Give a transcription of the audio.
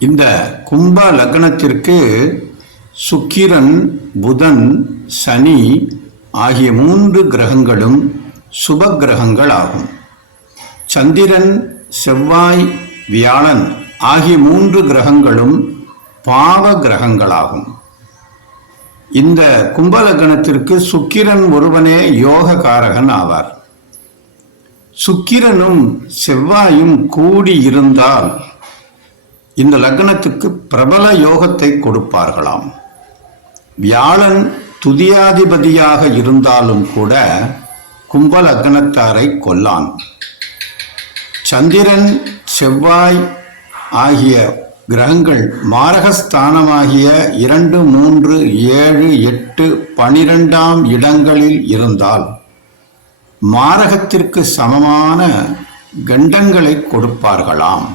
இந்த கும்ப லக்னத்திற்கு சுக்கிரன் புதன் சனி ஆகிய மூன்று கிரகங்களும் சுப கிரகங்கள் ஆகும் சந்திரன் செவ்வாய் வியாழன் ஆகிய மூன்று கிரகங்களும் பாவ கிரகங்களாகும். இந்த கும்பலகணத்திற்கு சுக்கிரன் ஒருவனே யோக காரகன் ஆவார். சுக்கிரனும் செவ்வாயும் கூடி இருந்தால் இந்த லக்னத்துக்கு பிரபல யோகத்தை கொடுப்பார்களாம். வியாழன் துதியாதிபதியாக இருந்தாலும் கூட கும்ப லக்னத்தாரை கொல்லான். சந்திரன் செவ்வாய் ஆகிய கிரகங்கள் மாரகஸ்தானமாகிய இரண்டு மூன்று ஏழு எட்டு பனிரெண்டாம் இடங்களில் இருந்தால் மாரகத்திற்கு சமமான கண்டங்களை கொடுப்பார்களாம்.